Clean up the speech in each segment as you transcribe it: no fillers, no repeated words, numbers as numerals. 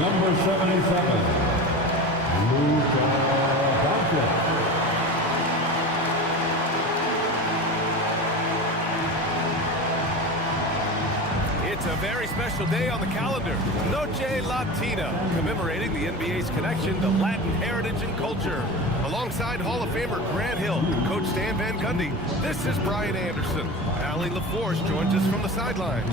Number 77, Luka. It's a very special day on the calendar. Noche Latina, commemorating the NBA's connection to Latin heritage and culture. Alongside Hall of Famer Grant Hill and Coach Stan Van Gundy, this is Brian Anderson. Allie LaForce joins us from the sidelines.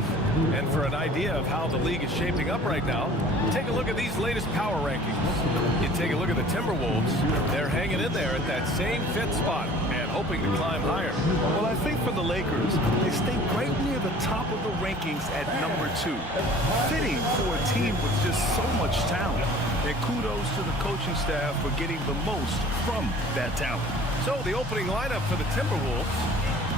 And for an idea of how the league is shaping up right now, take a look at these latest power rankings. You take a look at the Timberwolves. They're hanging in there at that same fifth spot and hoping to climb higher. Well, I think for the Lakers, they stay right near the top of the rankings at number 2. Fitting for a team with just so much talent. And kudos to the coaching staff for getting the most from that talent. So the opening lineup for the Timberwolves: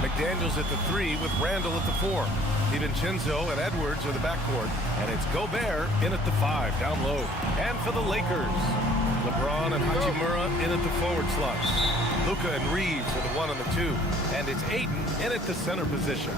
McDaniels at the 3 with Randall at the 4. DiVincenzo and Edwards are the backcourt. And it's Gobert in at the 5, down low. And for the Lakers, LeBron and Hachimura in at the forward slots. Luka and Reeves are the 1 and the 2. And it's Ayton in at the center position.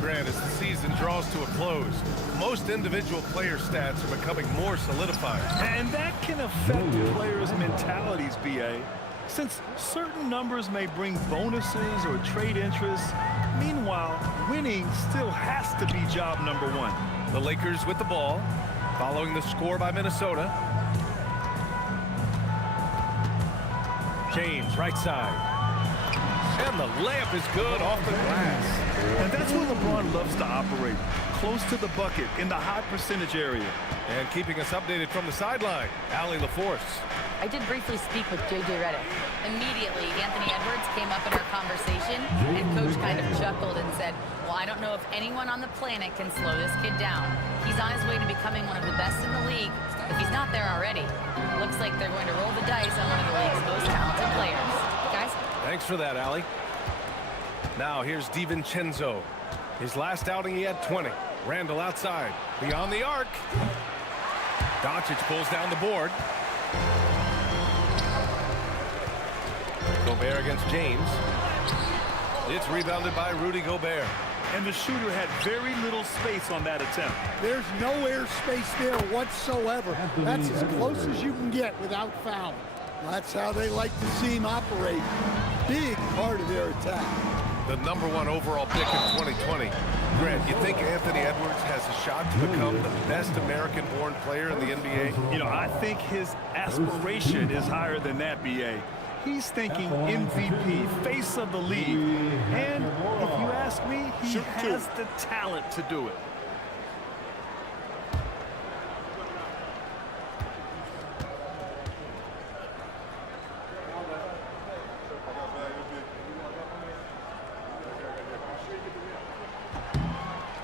Grant, as the season draws to a close, most individual player stats are becoming more solidified. And that can affect players' mentalities, B.A., since certain numbers may bring bonuses or trade interests. Meanwhile, winning still has to be job number 1. The Lakers with the ball, following the score by Minnesota. James, right side. And the layup is good off the glass. And that's where LeBron loves to operate, close to the bucket in the high percentage area. And keeping us updated from the sideline, Allie LaForce. I did briefly speak with J.J. Redick. Immediately, Anthony Edwards came up in our conversation, and Coach kind of chuckled and said, well, I don't know if anyone on the planet can slow this kid down. He's on his way to becoming one of the best in the league, if he's not there already. Looks like they're going to roll the dice on one of the league's most talented players. Guys? Thanks for that, Allie. Now here's DiVincenzo. His last outing, he had 20. Randall outside, beyond the arc. Doncic pulls down the board. Gobert against James. It's rebounded by Rudy Gobert. And the shooter had very little space on that attempt. There's no air space there whatsoever. That's as close as you can get without fouling. That's how they like to see him operate. Big part of their attack. The number 1 overall pick in 2020. Grant, you think Anthony Edwards has a shot to become the best American-born player in the NBA? You know, I think his aspiration is higher than that, B.A. He's thinking MVP, face of the league. And if you ask me, he has the talent to do it.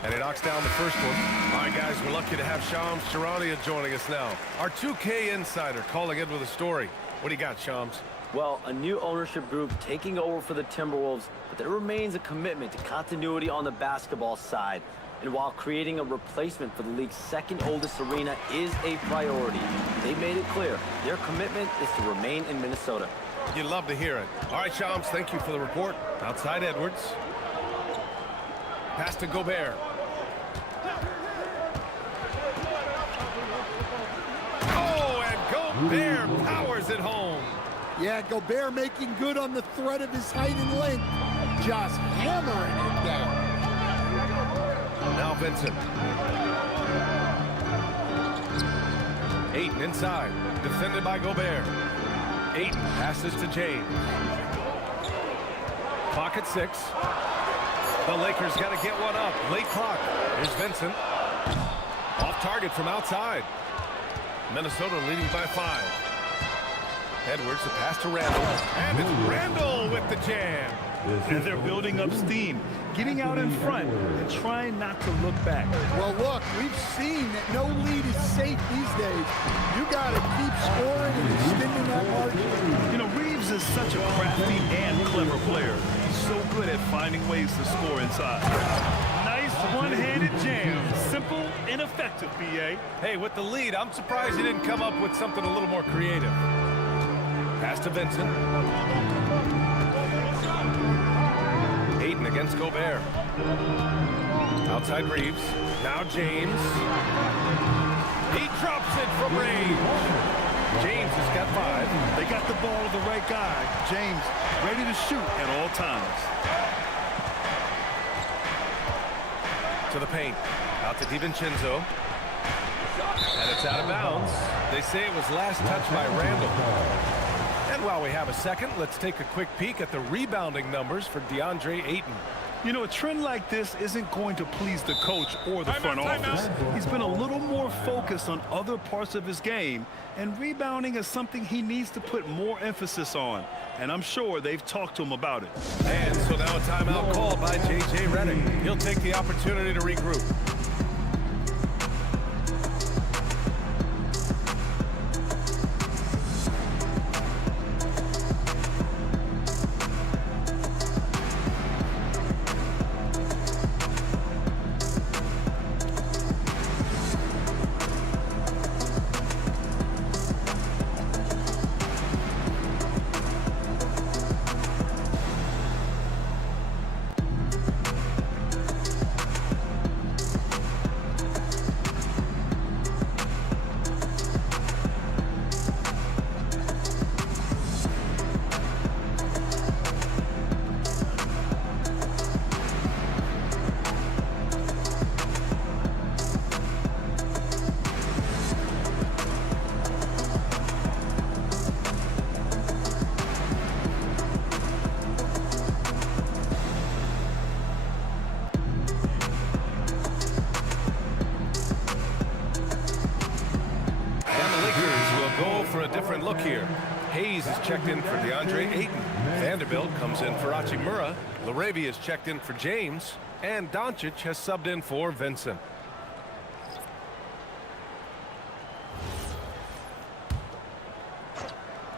And he knocks down the first one. All right, guys, we're lucky to have Shams Charania joining us now. Our 2K insider calling in with a story. What do you got, Shams? Well, a new ownership group taking over for the Timberwolves, but there remains a commitment to continuity on the basketball side. And while creating a replacement for the league's second oldest arena is a priority, they made it clear their commitment is to remain in Minnesota. You'd love to hear it. All right, Shams, thank you for the report. Outside Edwards. Pass to Gobert. Oh, and Gobert powers it home. Yeah, Gobert making good on the threat of his height and length. Just hammering it down. Now Vincent. Ayton inside. Defended by Gobert. Ayton passes to James. Clock at 6. The Lakers got to get one up. Late clock. Here's Vincent. Off target from outside. Minnesota leading by 5. Edwards, the pass to Randall. And it's Randall with the jam. And they're building up steam, getting out in front and trying not to look back. Well, look, we've seen that no lead is safe these days. You got to keep scoring and extending that margin. You know, Reeves is such a crafty and clever player. He's so good at finding ways to score inside. Nice one-handed jam. Simple and effective, B.A. Hey, with the lead, I'm surprised he didn't come up with something a little more creative. Pass to Vincent. Ayton against Gobert. Outside Reeves. Now James. He drops it from range. James has got 5. They got the ball to the right guy. James ready to shoot at all times. To the paint. Out to DiVincenzo. And it's out of bounds. They say it was last touched by Randall. And while we have a second, let's take a quick peek at the rebounding numbers for DeAndre Ayton. You know, a trend like this isn't going to please the coach or the front office. He's been a little more focused on other parts of his game, and rebounding is something he needs to put more emphasis on. And I'm sure they've talked to him about it. And so now a timeout called by J.J. Redick. He'll take the opportunity to regroup. For a different look here. Hayes is checked in for DeAndre Ayton. Vanderbilt comes in for Hachimura. Laravia is checked in for James. And Doncic has subbed in for Vincent.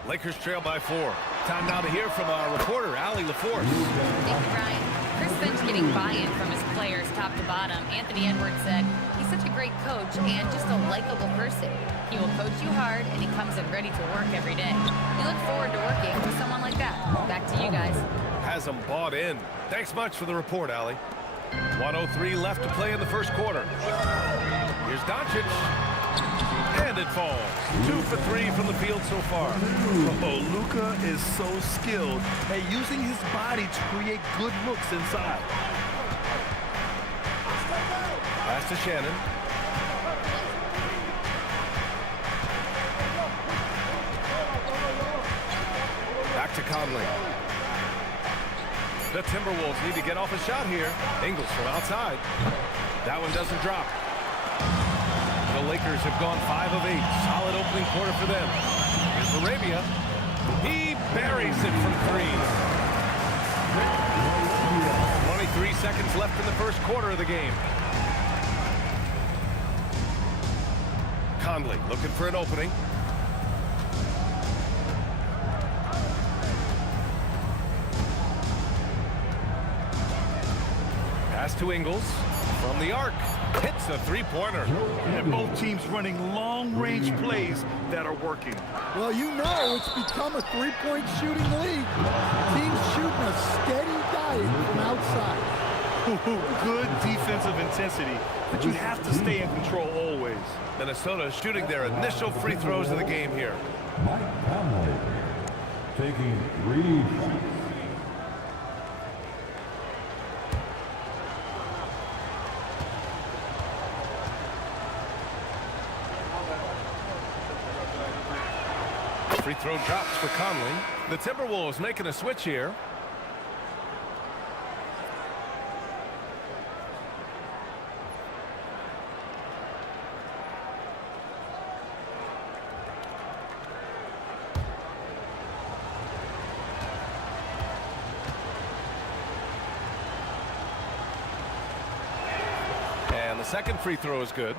Lakers trail by 4. Time now to hear from our reporter, Allie LaForce. Thank you, Brian. Chris Finch getting buy-in from his players top to bottom. Anthony Edwards said he's such a great coach and just a likable person. He will coach you hard, and he comes in ready to work every day. We look forward to working with someone like that. Back to you guys. Has them bought in. Thanks much for the report, Allie. 1:03 left to play in the first quarter. Here's Doncic. And it falls. 2 for 3 from the field so far. Oh, Luka is so skilled at using his body to create good looks inside. Pass to Shannon. Back to Conley. The Timberwolves need to get off a shot here. Ingles from outside. That one doesn't drop. The Lakers have gone 5 of 8. Solid opening quarter for them. Here's Laravia. He buries it from 3. 23 seconds left in the first quarter of the game. Conley looking for an opening. Pass to Ingles. From the arc. Hits a three-pointer. And both teams running long-range plays that are working. Well, you know it's become a three-point shooting league. Teams shooting a steady diet from outside. Good defensive intensity, but you have to stay in control always. Minnesota shooting their initial free throws of the game here. Mike Conley taking 3 shots. Free throw drops for Conley. The Timberwolves making a switch here. And the second free throw is good.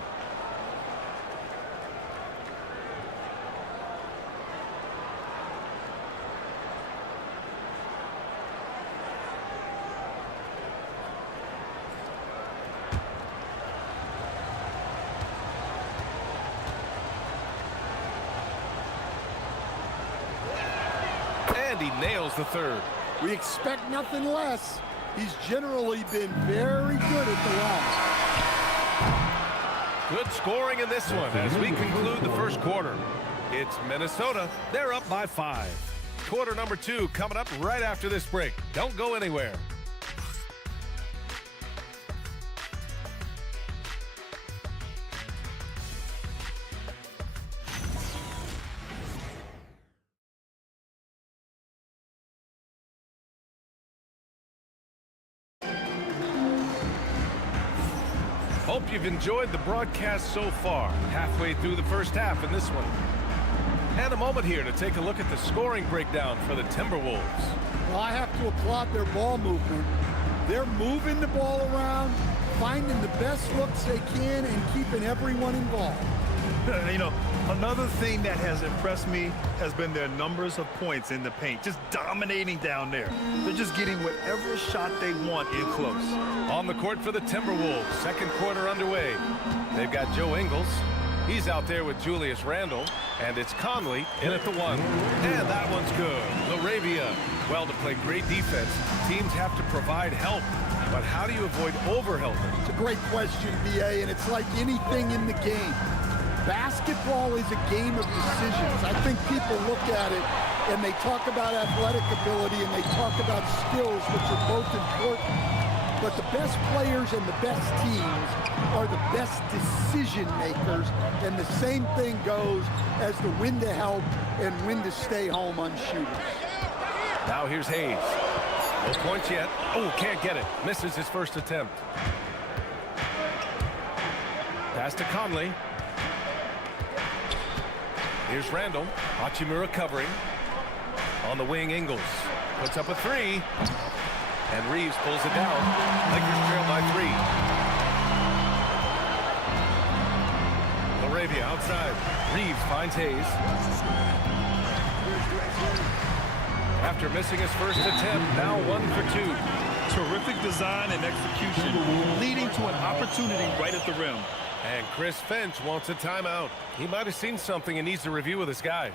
And he nails the third. We expect nothing less. He's generally been very good at the line. Good scoring in this one as we conclude the first quarter. It's Minnesota. They're up by 5. Quarter number 2 coming up right after this break. Don't go anywhere. Hope you've enjoyed the broadcast so far. Halfway through the first half in this one. And a moment here to take a look at the scoring breakdown for the Timberwolves. Well, I have to applaud their ball movement. They're moving the ball around, finding the best looks they can, and keeping everyone involved. You know, another thing that has impressed me has been their numbers of points in the paint, just dominating down there. They're just getting whatever shot they want in close. On the court for the Timberwolves, second quarter underway. They've got Joe Ingles. He's out there with Julius Randle, and it's Conley in at the 1. And that one's good. Laravia. Well, to play great defense, teams have to provide help. But how do you avoid overhelping? It's a great question, B.A., and it's like anything in the game. Basketball is a game of decisions. I think people look at it and they talk about athletic ability and they talk about skills, which are both important. But the best players and the best teams are the best decision makers, and the same thing goes as the when to help and when to stay home on shooters. Now here's Hayes. No points yet. Oh, can't get it. Misses his first attempt. Pass to Conley. Here's Randall. Hachimura covering. On the wing, Ingles. Puts up a 3. And Reeves pulls it down. Lakers trail by 3. Laravia outside. Reeves finds Hayes. After missing his first attempt, now 1 for 2. Terrific design and execution, leading to an opportunity right at the rim. And Chris Finch wants a timeout. He might have seen something and needs to review with his guys.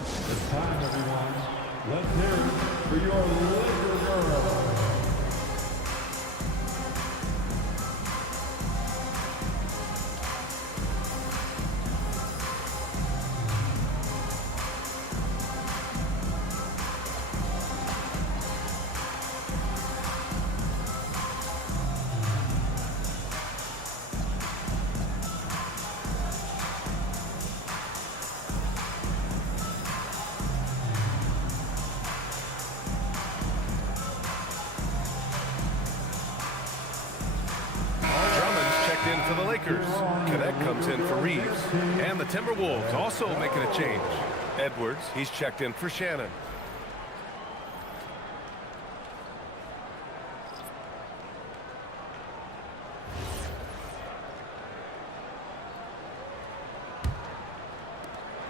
It's time, everyone. Let's hear it for your Laker girls. For the Lakers. Cadet comes in for Reeves. And the Timberwolves also making a change. Edwards, he's checked in for Shannon.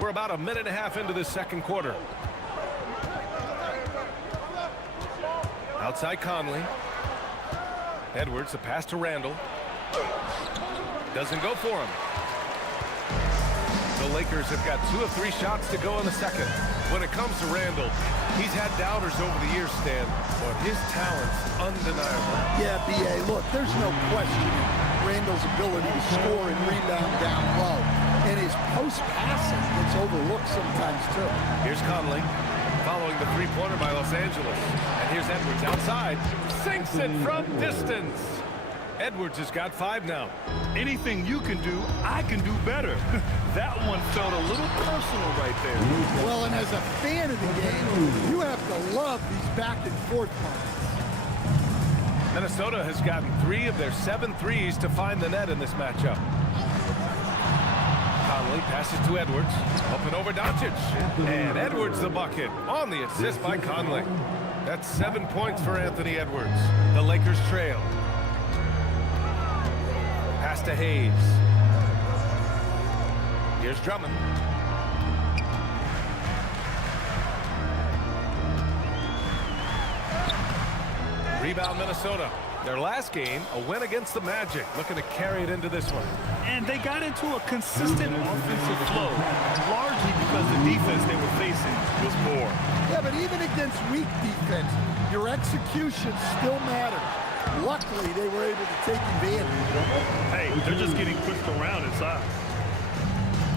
We're about a minute and a half into this second quarter. Outside Conley. Edwards, the pass to Randall. Doesn't go for him. The Lakers have got 2 of 3 shots to go in the second. When it comes to Randall, he's had doubters over the years, Stan, but his talent's undeniable. Yeah, B.A., look, there's no question Randall's ability to score and rebound down low. And his post-passing gets overlooked sometimes, too. Here's Conley, following the three-pointer by Los Angeles. And here's Edwards outside. Sinks it from distance. Edwards has got 5 now. Anything you can do, I can do better. That one felt a little personal right there. Well, and as a fan of the game, you have to love these back-and-forth moments. Minnesota has gotten 3 of their 7 threes to find the net in this matchup. Conley passes to Edwards. Up and over Doncic. And Edwards the bucket on the assist by Conley. That's 7 points for Anthony Edwards. The Lakers trail. Pass to Hayes. Here's Drummond. Rebound Minnesota. Their last game, a win against the Magic, looking to carry it into this one. And they got into a consistent offensive flow, largely because the defense they were facing was poor. Yeah, but even against weak defense, your execution still matters. Luckily, they were able to take advantage. Hey, they're just getting pushed around inside.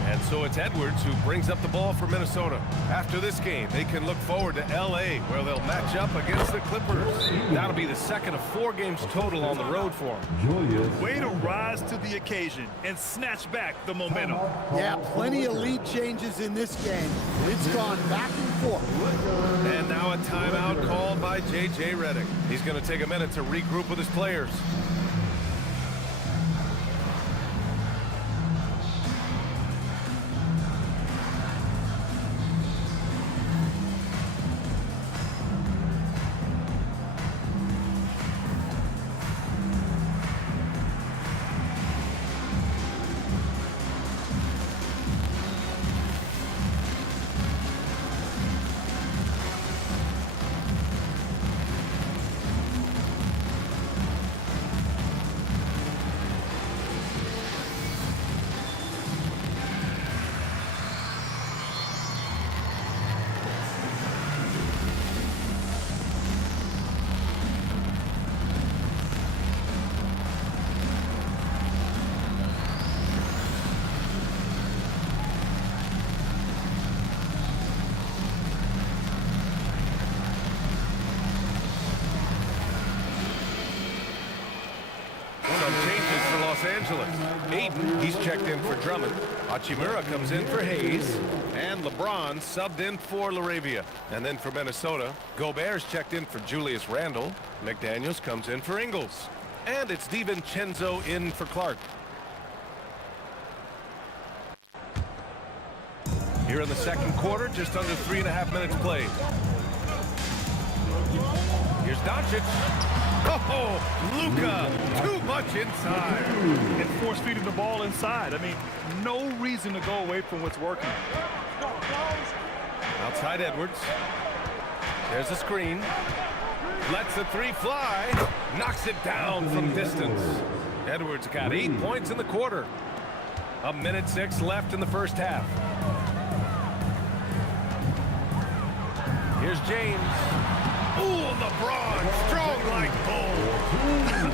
And so it's Edwards who brings up the ball for Minnesota. After this game, they can look forward to L.A., where they'll match up against the Clippers. That'll be the second of 4 games total on the road for them. Way to rise to the occasion and snatch back the momentum. Yeah, plenty of lead changes in this game. It's gone back and forth. And now a timeout called by J.J. Redick. He's going to take a minute to regroup with his players. Aiden, he's checked in for Drummond. Hachimura comes in for Hayes. And LeBron subbed in for LaRavia. And then for Minnesota, Gobert's checked in for Julius Randle. McDaniels comes in for Ingles. And it's DiVincenzo in for Clark. Here in the second quarter, just under 3.5 minutes played. Here's Doncic. Oh, Luka, too much inside. And force feeding the ball inside. I mean, no reason to go away from what's working. Outside Edwards. There's a screen. Lets the 3 fly. Knocks it down from distance. Edwards got 8 points in the quarter. 1:06 left in the first half. Here's James. Ooh, LeBron, strong like bull.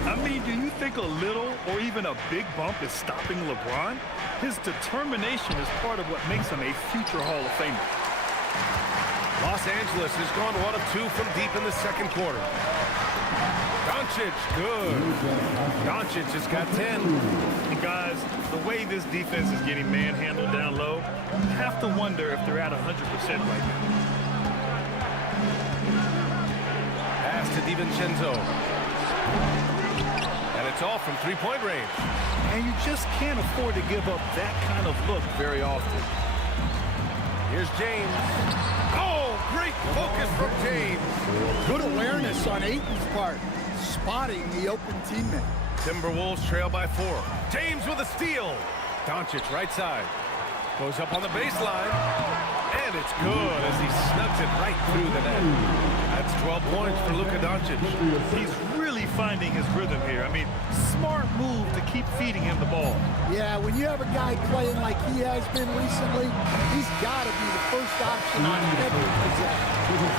I mean, do you think a little or even a big bump is stopping LeBron? His determination is part of what makes him a future Hall of Famer. Los Angeles has gone 1 of 2 from deep in the second quarter. Doncic, good. Doncic has got 10. And guys, the way this defense is getting manhandled down low, you have to wonder if they're at 100% right now. Pass to DiVincenzo. And it's all from 3-point range. And you just can't afford to give up that kind of look very often. Here's James. Oh, great focus from James. Good awareness on Ayton's part, spotting the open teammate. Timberwolves trail by 4. James with a steal. Doncic right side. Goes up on the baseline. And it's good as he snugs it right through the net. That's 12 points for Luka Doncic. He's really finding his rhythm here. I mean, smart move to keep feeding him the ball. Yeah, when you have a guy playing like he has been recently, he's got to be the first option on every possession.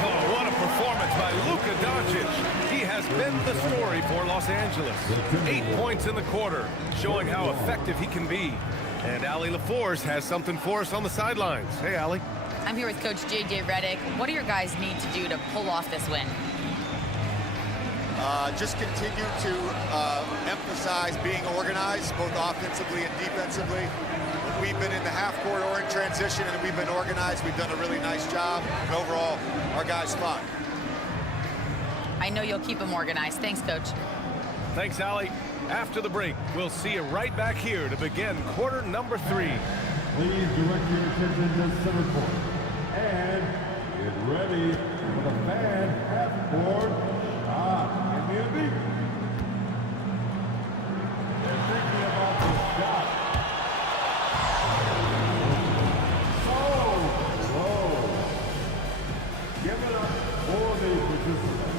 Oh, what a performance by Luka Doncic. He has been the story for Los Angeles. 8 points in the quarter, showing how effective he can be. And Allie LaForce has something for us on the sidelines. Hey, Allie. I'm here with Coach J.J. Redick. What do your guys need to do to pull off this win? Just continue to emphasize being organized, both offensively and defensively. We've been in the half-court or in transition, and we've been organized. We've done a really nice job. And overall, our guys fought. I know you'll keep them organized. Thanks, Coach. Thanks, Allie. After the break, we'll see you right back here to begin quarter number 3. Please direct your attention to center court. And get ready for the fan half-court shot. Give me a beat. They're thinking about the shot. So low. Give it up for the participants.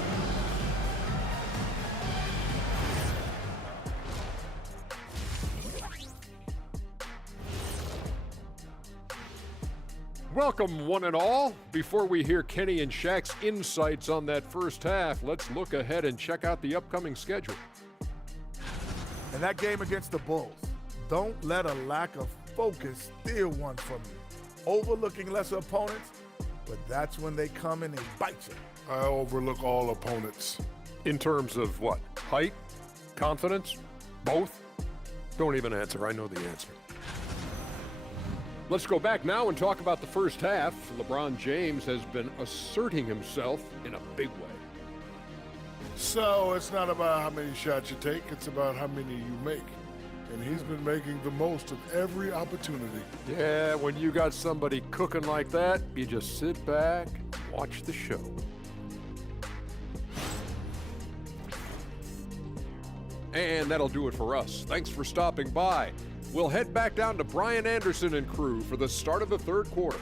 Welcome, one and all. Before we hear Kenny and Shaq's insights on that first half, let's look ahead and check out the upcoming schedule. In that game against the Bulls, don't let a lack of focus steal one from you. Overlooking lesser opponents, but that's when they come in and bite you. I overlook all opponents. In terms of what? Height? Confidence? Both? Don't even answer. I know the answer. Let's go back now and talk about the first half. LeBron James has been asserting himself in a big way. So it's not about how many shots you take, it's about how many you make. And he's been making the most of every opportunity. Yeah, when you got somebody cooking like that, you just sit back and watch the show. And that'll do it for us. Thanks for stopping by. We'll head back down to Brian Anderson and crew for the start of the third quarter.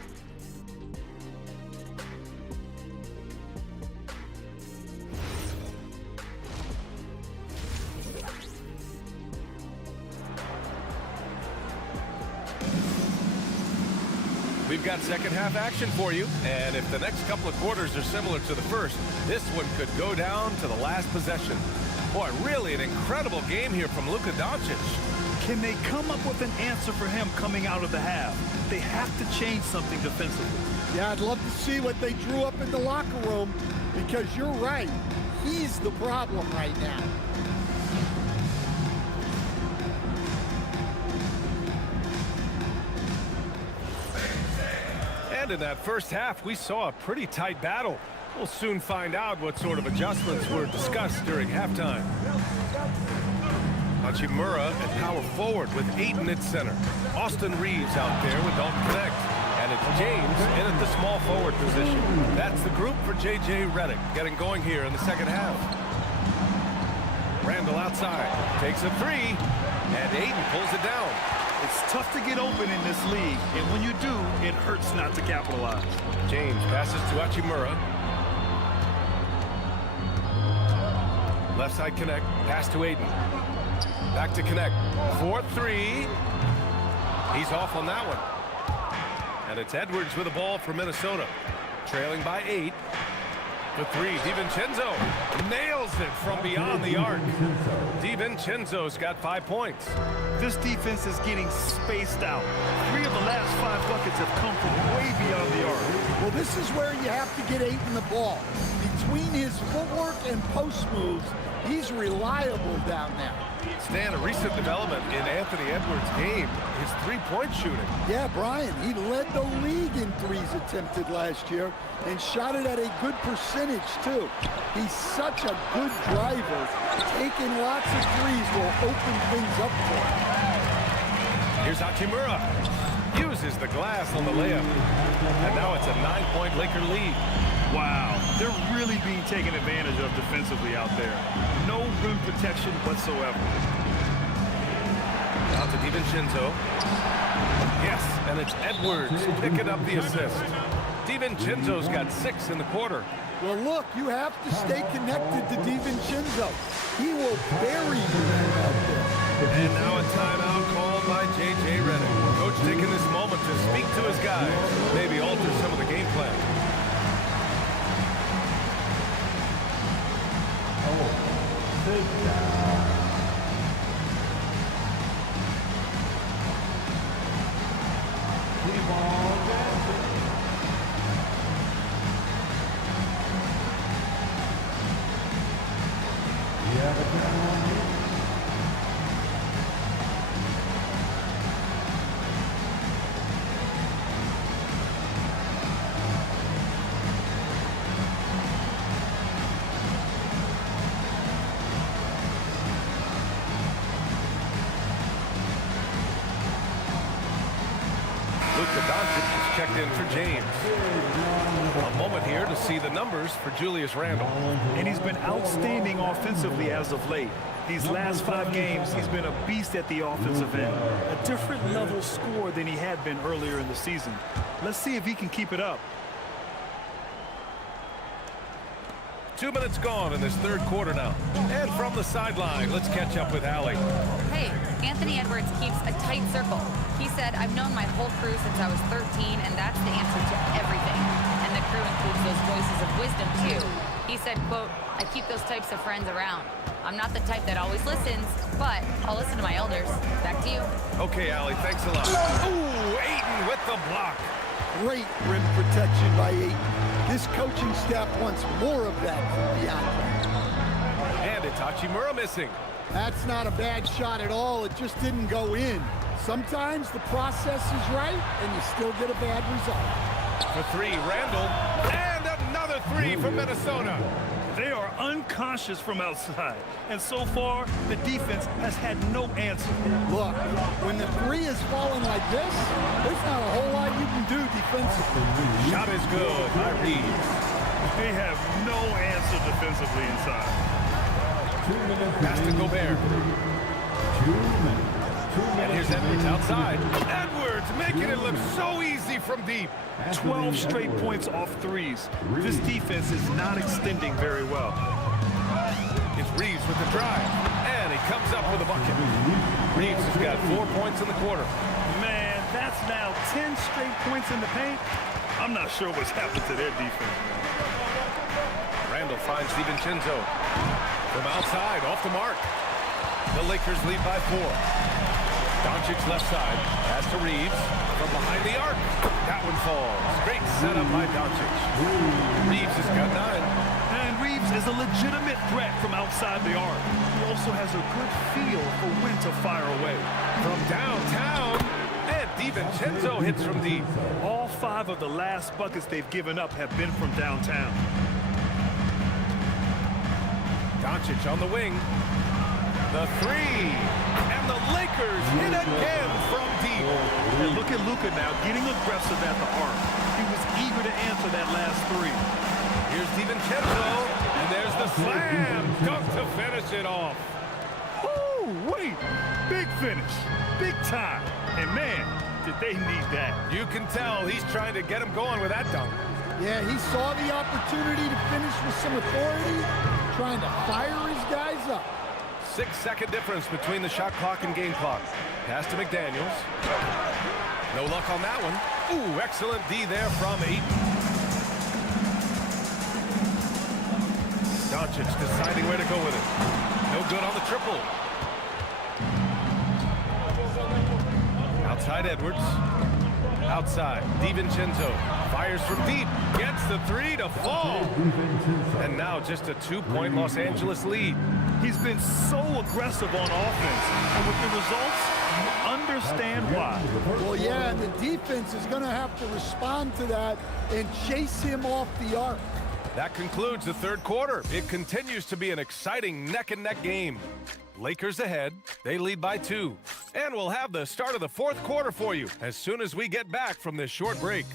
We've got second half action for you, and if the next couple of quarters are similar to the first, this one could go down to the last possession. Boy, really an incredible game here from Luka Doncic. Can they come up with an answer for him coming out of the half? They have to change something defensively. Yeah, I'd love to see what they drew up in the locker room, because you're right. He's the problem right now. And in that first half, we saw a pretty tight battle. We'll soon find out what sort of adjustments were discussed during halftime. Hachimura at power forward with Ayton at center. Austin Reeves out there with Dalton Connect. And it's James in at the small forward position. That's the group for J.J. Redick getting going here in the second half. Randall outside, takes a three, and Ayton pulls it down. It's tough to get open in this league, and when you do, it hurts not to capitalize. James passes to Hachimura. Left side Connect, pass to Ayton. Back to Connect, 4-3. He's off on that one. And it's Edwards with the ball for Minnesota. Trailing by 8. The three, DiVincenzo nails it from beyond the arc. DiVincenzo's got 5 points. This defense is getting spaced out. 3 of the last 5 buckets have come from way beyond the arc. Well, this is where you have to get Ayton the ball. Between his footwork and post moves, he's reliable down there. Stan, a recent development in Anthony Edwards' game, his three-point shooting. Yeah, Brian, he led the league in threes attempted last year and shot it at a good percentage, too. He's such a good driver. Taking lots of threes will open things up for him. Here's Hachimura. Uses the glass on the layup. And now it's a 9-point Laker lead. Wow, they're really being taken advantage of defensively out there. No rim protection whatsoever. Out to DiVincenzo. Yes, and it's Edwards picking up the assist. DiVincenzo's got 6 in the quarter. Well, look, you have to stay connected to DiVincenzo. He will bury you out there. And now a timeout called by J.J. Redick. Coach taking this moment to speak to his guys, maybe alter some of the game plan. Sit down. Keep on dancing. You have a camera on you? Luka Doncic is checked in for James. A moment here to see the numbers for Julius Randle. And he's been outstanding offensively as of late. These last 5 games, he's been a beast at the offensive end. A different level score than he had been earlier in the season. Let's see if he can keep it up. 2 minutes gone in this third quarter now. And from the sideline, let's catch up with Allie. Hey, Anthony Edwards keeps a tight circle. He said, I've known my whole crew since I was 13, and that's the answer to everything. And the crew includes those voices of wisdom, too. He said, quote, I keep those types of friends around. I'm not the type that always listens, but I'll listen to my elders. Back to you. Okay, Allie, thanks a lot. Ooh, Ayton with the block. Great rim protection by Ayton. This coaching staff wants more of that from DeAndre. And Itachi missing. That's not a bad shot at all. It just didn't go in. Sometimes the process is right, and you still get a bad result. For three, Randall. And another three from Minnesota. They are unconscious from outside, and so far, the defense has had no answer. Look, when the three is falling like this, there's not a whole lot you can do defensively. Shot is good by Reeves. They have no answer defensively inside. Pass to Gobert. 2 minutes. And here's Edwards outside. Edwards making it look so easy from deep. 12 straight points off threes. This defense is not extending very well. It's Reeves with the drive. And he comes up with a bucket. Reeves has got 4 points in the quarter. Man, that's now 10 straight points in the paint. I'm not sure what's happened to their defense. Randall finds DiVincenzo. From outside, off the mark. The Lakers lead by 4. Doncic left side. Pass to Reeves. From behind the arc. That one falls. Great setup by Doncic. Reeves has got 9. And Reeves is a legitimate threat from outside the arc. He also has a good feel for when to fire away. From downtown. And DiVincenzo hits from deep. All 5 of the last buckets they've given up have been from downtown. Doncic on the wing. The three. And the Lakers hit again from deep. And look at Luka now getting aggressive at the arc. He was eager to answer that last 3. Here's DiVincenzo. And there's the slam. Dunk to finish it off. Oh, wait. Big finish. Big time. And man, did they need that. You can tell he's trying to get him going with that dunk. Yeah, he saw the opportunity to finish with some authority, trying to fire his guys up. 6-second difference between the shot clock and game clock. Pass to McDaniels. No luck on that one. Ooh, excellent D there from Ayton. Doncic deciding where to go with it. No good on the triple. Outside Edwards. Outside, DiVincenzo fires from deep, gets the 3 to fall. And now just a 2-point Los Angeles lead. He's been so aggressive on offense, and with the results, you understand why. Well, yeah, and the defense is going to have to respond to that and chase him off the arc. That concludes the third quarter. It continues to be an exciting neck-and-neck game. Lakers ahead. They lead by 2. And we'll have the start of the fourth quarter for you as soon as we get back from this short break.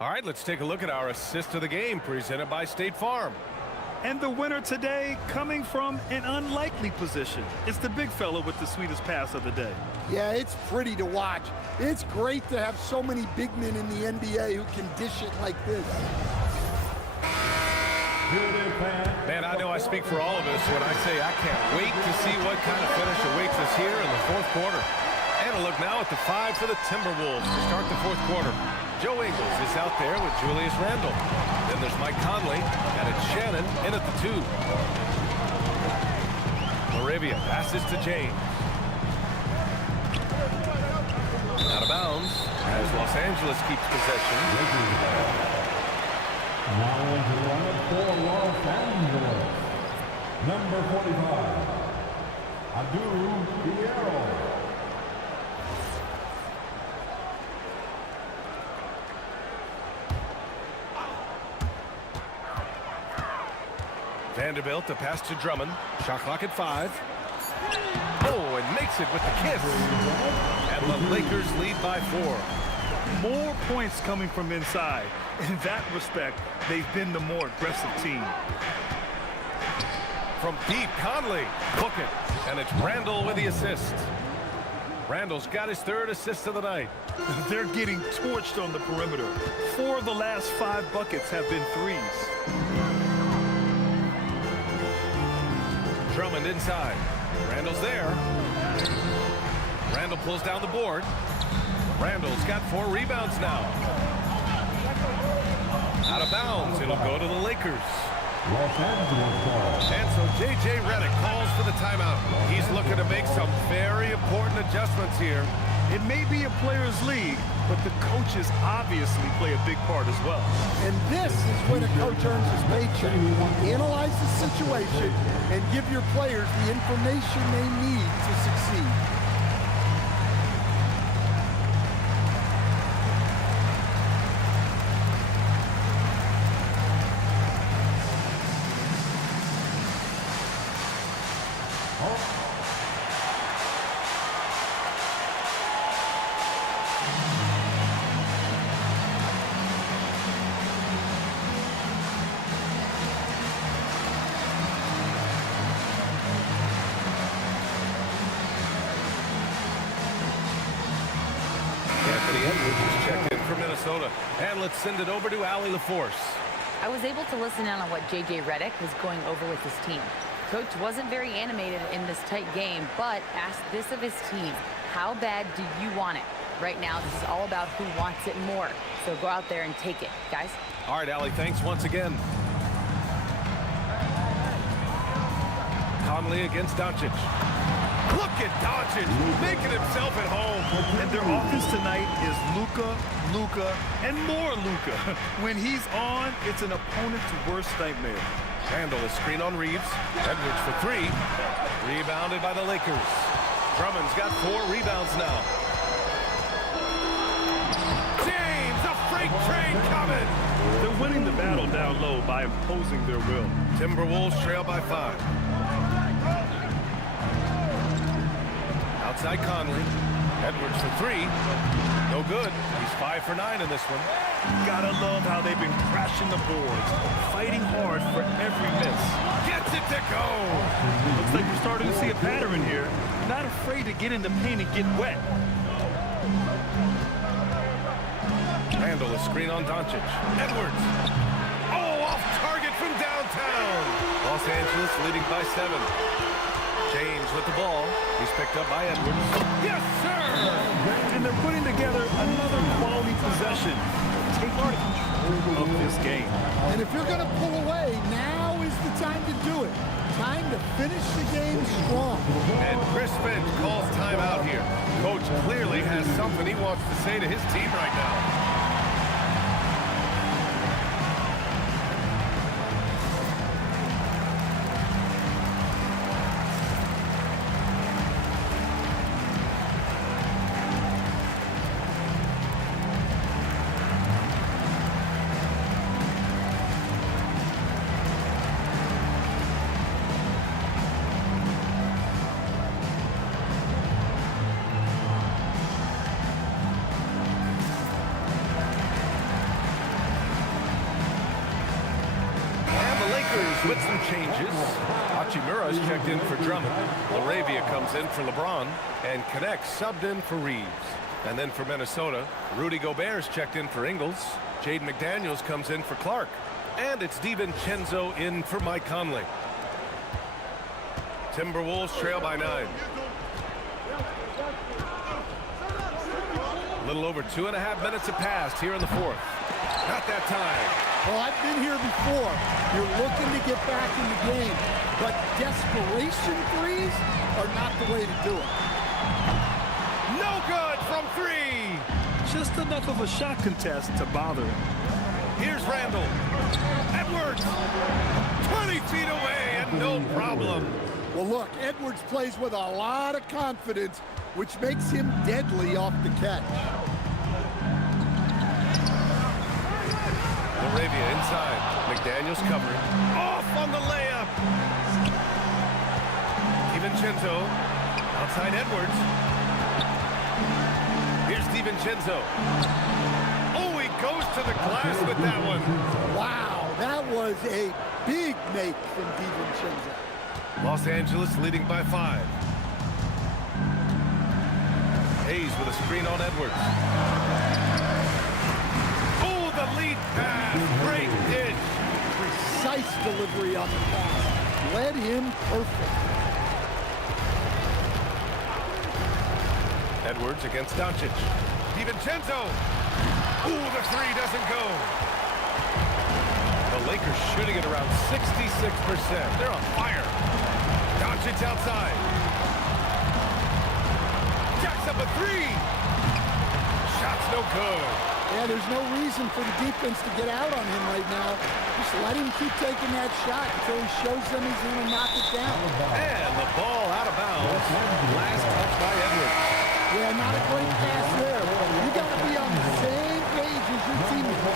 All right, let's take a look at our assist of the game presented by State Farm. And the winner today coming from an unlikely position. It's the big fella with the sweetest pass of the day. Yeah, it's pretty to watch. It's great to have so many big men in the NBA who can dish it like this. Man, I know I speak for all of us when I say I can't wait to see what kind of finish awaits us here in the fourth quarter. And a look now at the 5 for the Timberwolves to start the fourth quarter. Joe Ingles is out there with Julius Randle. Then there's Mike Conley, and it's Shannon in at the 2. Moravia passes to James. Out of bounds as Los Angeles keeps possession. Now into the lineup for Los Angeles. Number 45, Vanderbilt to pass to Drummond. Shot clock at 5. Oh, and makes it with the kiss. And the Lakers lead by 4. More points coming from inside. In that respect, they've been the more aggressive team. From deep, Conley. Look it. And it's Randall with the assist. Randall's got his 3rd assist of the night. They're getting torched on the perimeter. 4 of the last 5 buckets have been threes. Drummond inside. Randall's there. Randall pulls down the board. Randall's got 4 rebounds now. Out of bounds. It'll go to the Lakers. And so J.J. Redick calls for the timeout. He's looking to make some very important adjustments here. It may be a players' league, but the coaches obviously play a big part as well. And this is when a coach earns his paycheck. Analyze the situation and give your players the information they need to succeed. And let's send it over to Allie LaForce. I was able to listen in on what J.J. Redick was going over with his team. Coach wasn't very animated in this tight game, but asked this of his team: how bad do you want it? Right now, this is all about who wants it more. So go out there and take it, guys. All right, Allie, thanks once again. Conley against Doncic. Look at Doncic making himself at home. And their offense tonight is Luka, and more Luka. When he's on, it's an opponent's worst nightmare. Randall is screen on Reeves. Edwards for 3. Rebounded by the Lakers. Drummond's got 4 rebounds now. James, a freight train coming. They're winning the battle down low by imposing their will. Timberwolves trail by 5. Outside Conley. Edwards for 3. No good. He's 5 for 9 in this one. Gotta love how they've been crashing the boards, fighting hard for every miss. Gets it to go. Looks like we're starting to see a pattern here. Not afraid to get in the paint and get wet. Randall is screen on Doncic. Edwards. Oh, off target from downtown. Los Angeles leading by 7. James with the ball. He's picked up by Edwards. Yes, sir! And they're putting together another quality possession. Take control of this game. And if you're going to pull away, now is the time to do it. Time to finish the game strong. And Chris Finch calls timeout here. Coach clearly has something he wants to say to his team right now. With some changes, Hachimura's checked in for Drummond. Laravia comes in for LeBron, and Connect subbed in for Reeves. And then for Minnesota, Rudy Gobert's checked in for Ingles. Jaden McDaniels comes in for Clark. And it's DiVincenzo in for Mike Conley. Timberwolves trail by 9. A little over 2.5 minutes have passed here in the 4th. Not that time. Well, I've been here before. You're looking to get back in the game, but desperation threes are not the way to do it. No good from 3. Just enough of a shot contest to bother him. Here's Randall. Edwards. 20 feet away and no problem. Well, look, Edwards plays with a lot of confidence, which makes him deadly off the catch. Laravia inside. McDaniels covering. Off on the layup. DiVincenzo. Outside Edwards. Here's DiVincenzo. Oh, he goes to the glass with that one. Wow, that was a big make from DiVincenzo. Los Angeles leading by 5. Hayes with a screen on Edwards. Oh, the lead pass. Great dish. Precise delivery on the pass. Led him perfect. Edwards against Doncic. DiVincenzo. Ooh, the three doesn't go. The Lakers shooting at around 66%. They're on fire. Doncic outside. Jacks up a three. Shot's no good. Yeah, there's no reason for the defense to get out on him right now. Just let him keep taking that shot until he shows them he's going to knock it down. And the ball out of bounds. Last touch by Edwards. Yeah, not a great pass there. You got to be on the same page as your teammates.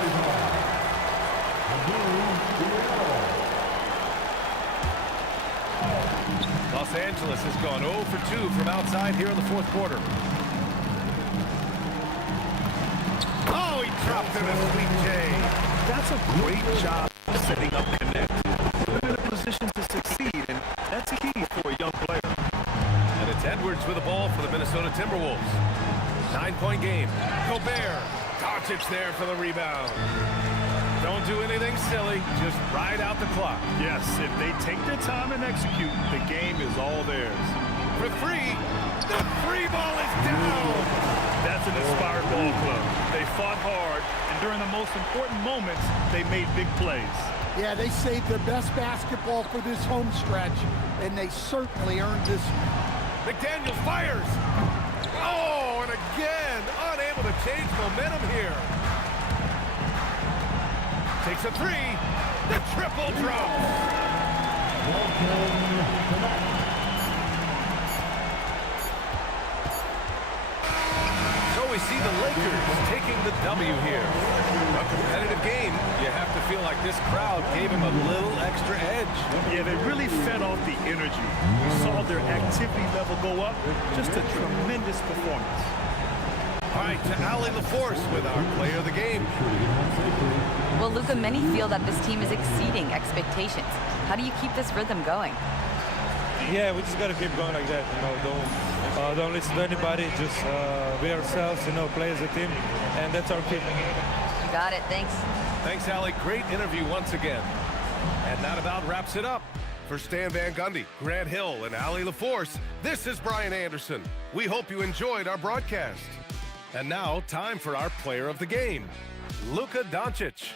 Los Angeles has gone 0 for 2 from outside here in the fourth quarter. Oh, he dropped it, a sweet J. That's a great job of setting up connect. You're in a position to succeed, and that's key for a young player. And it's Edwards with the ball for the Minnesota Timberwolves. 9-point game. Gobert. Doncic there for the rebound. Don't do anything silly. Just ride out the clock. Yes, if they take their time and execute, the game is all theirs. For three. The free ball is down. That's an inspired ball club. They fought hard, and during the most important moments, they made big plays. Yeah, they saved their best basketball for this home stretch, and they certainly earned this one. McDaniels fires. Oh, and again, unable to change momentum here. Takes a three. The triple drops. So we see the Lakers taking the W here. A competitive game. You have to feel like this crowd gave him a little extra edge. Yeah, they really fed off the energy. You saw their activity level go up. Just a tremendous performance. All right, to Ali LaForce with our player of the game. Well, Luka, many feel that this team is exceeding expectations. How do you keep this rhythm going? Yeah, we just got to keep going like that. Don't listen to anybody. Just be ourselves, play as a team. And that's our key. Got it. Thanks. Thanks, Ali. Great interview once again. And that about wraps it up. For Stan Van Gundy, Grant Hill, and Ali LaForce, this is Brian Anderson. We hope you enjoyed our broadcast. And now, time for our player of the game, Luka Doncic.